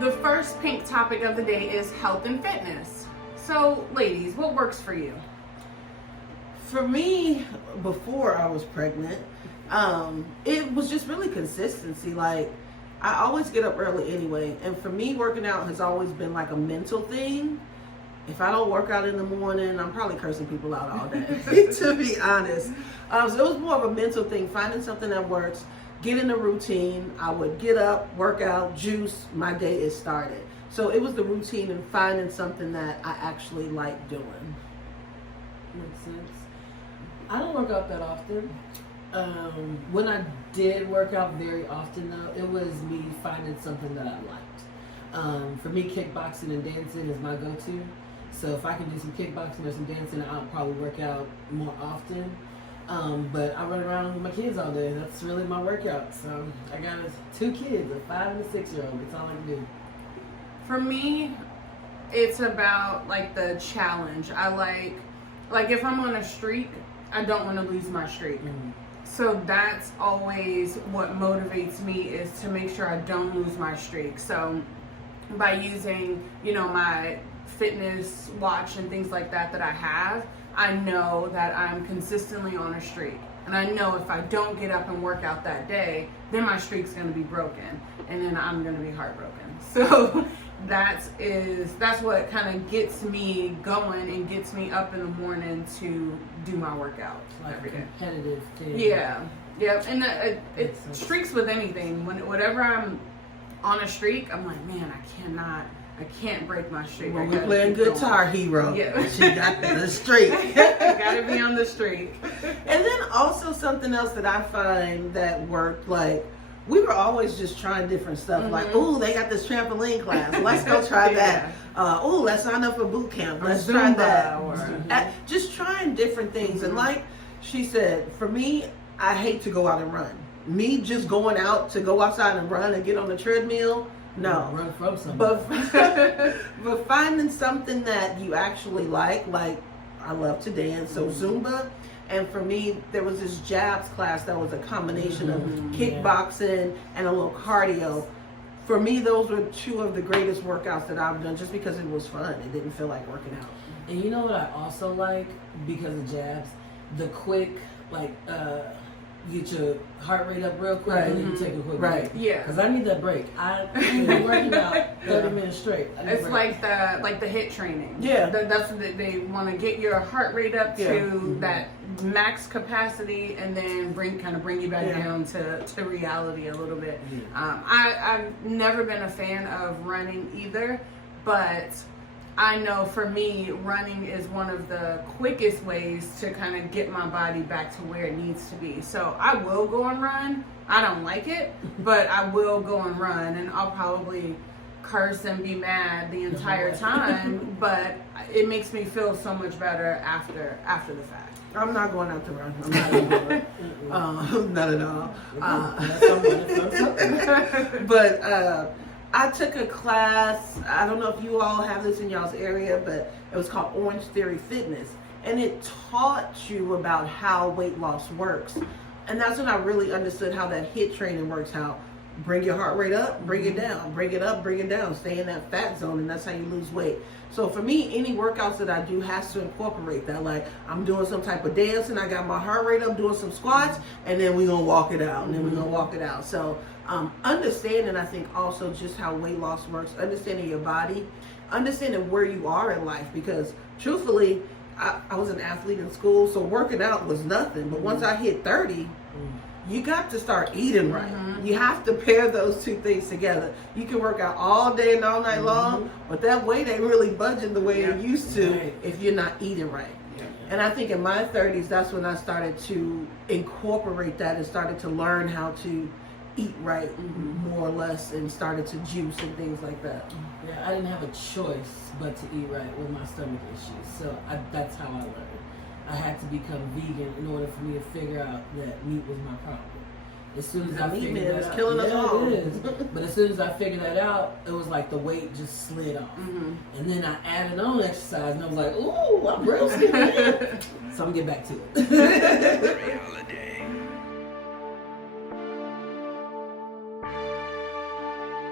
The first pink topic of the day is health and fitness. So, ladies, what works for you? For me, before I was pregnant, it was just really consistency. Like, I always get up early anyway. And for me, working out has always been like a mental thing. If I don't work out in the morning, I'm probably cursing people out all day, to be honest. So it was more of a mental thing, finding something that works, get in the routine. I would get up, work out, juice, my day is started. So it was the routine and finding something that I actually like doing. Makes sense. I don't work out that often. When I did work out very often, though, it was me finding something that I liked. For me, kickboxing and dancing is my go-to. So if I can do some kickboxing or some dancing, I'll probably work out more often. But I run around with my kids all day. That's really my workout. So I got 2 kids, a 5 and a 6-year-old. That's all I can do. For me, it's about like the challenge. I like if I'm on a streak, I don't want to lose my streak. Mm-hmm. So that's always what motivates me, is to make sure I don't lose my streak. So by using, my fitness watch and things like that I have, I know that I'm consistently on a streak. And I know if I don't get up and work out that day, then my streak's going to be broken. And then I'm going to be heartbroken. So that's what kind of gets me going and gets me up in the morning to do my workout like every day. Competitive thing. Yeah. And it streaks with anything. Whenever I'm on a streak, I'm like, man, I can't break my streak. When we're playing Guitar Hero, yeah. She got the streak. Gotta be on the streak. And then also something else that I find that worked, like, we were always just trying different stuff. Mm-hmm. Like, ooh, they got this trampoline class. Let's go try that. Ooh, let's sign up for boot camp. Let's try that. Just trying different things. Mm-hmm. And like she said, for me, I hate to go out and run. Me just going out to go outside and run and get on the treadmill, no. Run from something. But finding something that you actually like I love to dance, so Zumba. And for me, there was this jabs class that was a combination of kickboxing and a little cardio. For me, those were 2 of the greatest workouts that I've done, just because it was fun. It didn't feel like working out. And you know what I also like, because of jabs? The quick, get your heart rate up real quick, and then you take a quick break. Yeah. Because I need that break. I've been working out 30 minutes straight. It's like the HIIT training. Yeah. That's what they want to get your heart rate up to that max capacity, and then bring you back down to reality a little bit. Yeah. I've never been a fan of running either, but I know for me, running is one of the quickest ways to kind of get my body back to where it needs to be. So I will go and run. I don't like it, but I will go and run, and I'll probably curse and be mad the entire time, but it makes me feel so much better after the fact. I'm not going out to run. I'm not going to do it. Not at all. But I took a class, I don't know if you all have this in y'all's area, but it was called Orange Theory Fitness. And it taught you about how weight loss works. And that's when I really understood how that HIIT training works, how bring your heart rate up, bring it down, bring it up, bring it down, stay in that fat zone, and that's how you lose weight. So for me, any workouts that I do has to incorporate that. Like, I'm doing some type of dance, and I got my heart rate up, doing some squats, and then we're going to walk it out, and then we're going to walk it out. So understanding, I think, also just how weight loss works, understanding your body, understanding where you are in life, because truthfully, I was an athlete in school, so working out was nothing. But once I hit 30, you got to start eating right. Mm-hmm. You have to pair those 2 things together. You can work out all day and all night long, but that weight ain't really budging the way it used to if you're not eating right. Yeah. And I think in my 30s, that's when I started to incorporate that and started to learn how to eat right, more or less, and started to juice and things like that. Yeah, I didn't have a choice but to eat right with my stomach issues. So that's how I learned. I had to become vegan in order for me to figure out that meat was my problem. As soon as I figured that out, killing us all. It is. But as soon as I figured that out, it was like the weight just slid off. Mm-hmm. And then I added on exercise, and I was like, ooh, I'm real skinny. So I'm gonna get back to it.